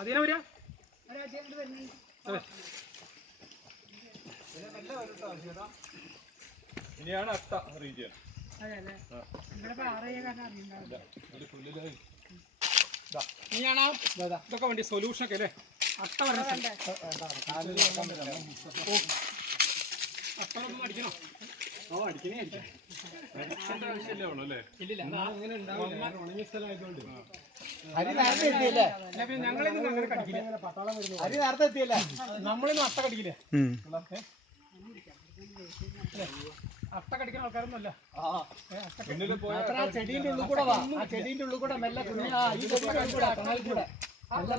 അതിനാ വരിക ഇനിയാണ് അട്ട റീജിയൻ. ഇനിയാണ് ഇതൊക്കെ വേണ്ടി സൊല്യൂഷൻ ഒക്കെ അല്ലേ? അട്ട വരണം. അട്ടൊന്നും അടിക്കണോ? അടിക്കണേ അടിക്കേണ്ട ആവശ്യമല്ലേ ഉള്ളൂ അല്ലേ? ഇല്ലില്ല, അങ്ങനെ ഉണങ്ങിയ സ്ഥലമായതുകൊണ്ട്. അരി നേരത്തെ എത്തിയല്ലേ? ഞങ്ങളിന്ന് അങ്ങനെ കടിക്കില്ല. അരി നേരത്തെ എത്തിയല്ലേ? നമ്മളിന്ന് അട്ട കടിക്കില്ലേ? അട്ട കടിക്കുന്ന ആൾക്കാരൊന്നും അല്ല. ചെടീന്റെ ഉള്ളിൽ കൂടെ വാ. ആ ചെടീന്റെ ഉള്ളിൽ കൂടെ മെല്ലെ കൂടെ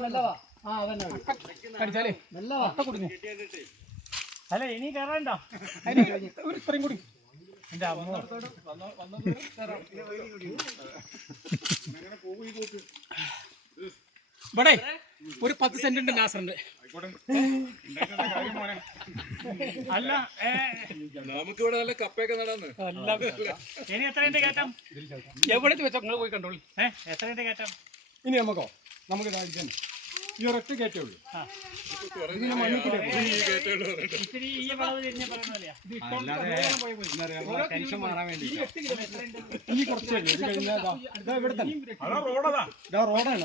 മെല്ലെ വാ. ആ അതന്നെ കടിച്ചാലേ മെല്ലെ വാ. അട്ട കുടുങ്ങി. അല്ല ഇനി കയറാണ്ടോ? ഒരു ഇത്രയും കൂടി. എന്റെ അമ്മ ഇവിടെ ഒരു 10 സെന്റ് ഉണ്ട് നാസറിന്റെ. അല്ല നമുക്കിവിടെ നല്ല കപ്പയൊക്കെ നടാന്ന്. ഇനി എത്രയുണ്ട് കയറ്റം? എവിടെ വെച്ചോ നിങ്ങൾ പോയി കണ്ടോളൂ. എത്രയുണ്ട് കയറ്റം? ഇനി നമുക്ക് ഇതായിരിക്കും ഈ ഒരൊറ്റ കയറ്റേ ഉള്ളൂ. ടെൻഷൻ മാറാൻ വേണ്ടി ഇനി കുറച്ച് റോഡാണ്.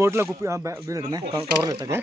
ബോട്ടിലെ കുപ്പി കവറിലിട്ടൊക്കെ